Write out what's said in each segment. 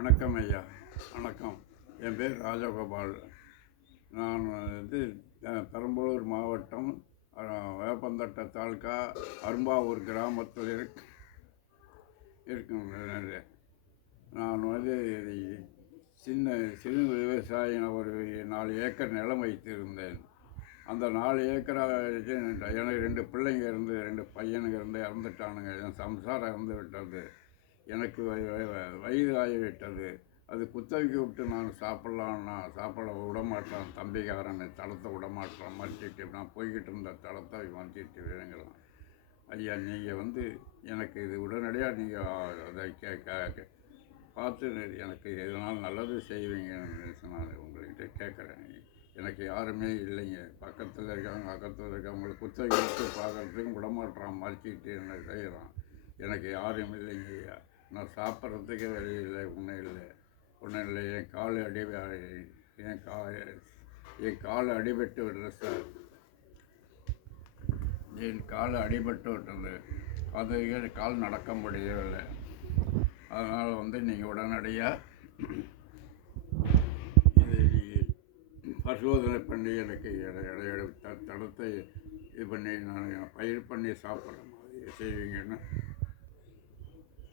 வணக்கம் ஐயா. வணக்கம். என் பேர் ராஜகோபால். நான் பெரம்பலூர் மாவட்டம் வேப்பந்தட்டை தாலுக்கா அரும்பாவூர் கிராமத்தில் இருக்கின்றேன். நான் சிறு விவசாயி. ஒரு 4 ஏக்கர் நிலம் வைத்திருந்தேன். அந்த 4 ஏக்கரா எனக்கு 2 பிள்ளைங்க இருந்து 2 பையனுங்க இருந்து இறந்துட்டானுங்க. என் சம்சாரம் இறந்து விட்டது. எனக்கு வயது ஆகிவிட்டது. அது குத்தகைக்கு விட்டு நான் சாப்பிட விடமாட்டான். தம்பிக்காரன் தளத்தை விடமாட்டான். மறைச்சிட்டு நான் போய்கிட்டு இருந்த தளத்தை மறைச்சிட்டு வேணுங்களாம். ஐயா, நீங்கள் எனக்கு இது உடனடியாக நீங்கள் அதை பார்த்து எனக்கு எதனால் நல்லது செய்வீங்கன்னு நான் உங்கள்கிட்ட கேட்குறேன். எனக்கு யாருமே இல்லைங்க. பக்கத்தில் இருக்கவங்களுக்கு குத்தகை விட்டு பார்க்குறதுக்கும் விடமாட்டான். மறைச்சிட்டு என்ன செய்கிறான். எனக்கு யாரும் இல்லைங்க ஐயா. நான் சாப்பிட்றதுக்கு வழி இல்லை. ஒன்றும் இல்லை. என் கால் அடிபட்டு விடுறது சார். என் கால் அடிபட்டு விட்டது. அது கால் நடக்க முடியவில்லை. அதனால் நீங்கள் உடனடியாக இதை பரிசோதனை பண்ணி எனக்கு தடத்தை இது பண்ணி நான் பயிர் பண்ணி சாப்பிட்ற மாதிரி செய்வீங்கன்னு.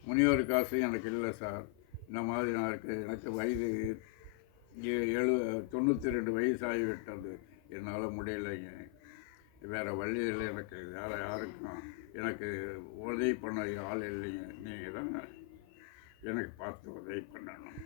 முனியோர் காசு எனக்கு இல்லை சார். இந்த மாதிரி நான் எனக்கு வயது 92 வயசாகிவிட்டது. என்னால் முடியலைங்க. வேறு வழியில் எனக்கு யாருக்கும் எனக்கு உதவி பண்ண ஆள் இல்லைங்க. நீங்கள் தான் எனக்கு பார்த்து உதவி பண்ணணும்.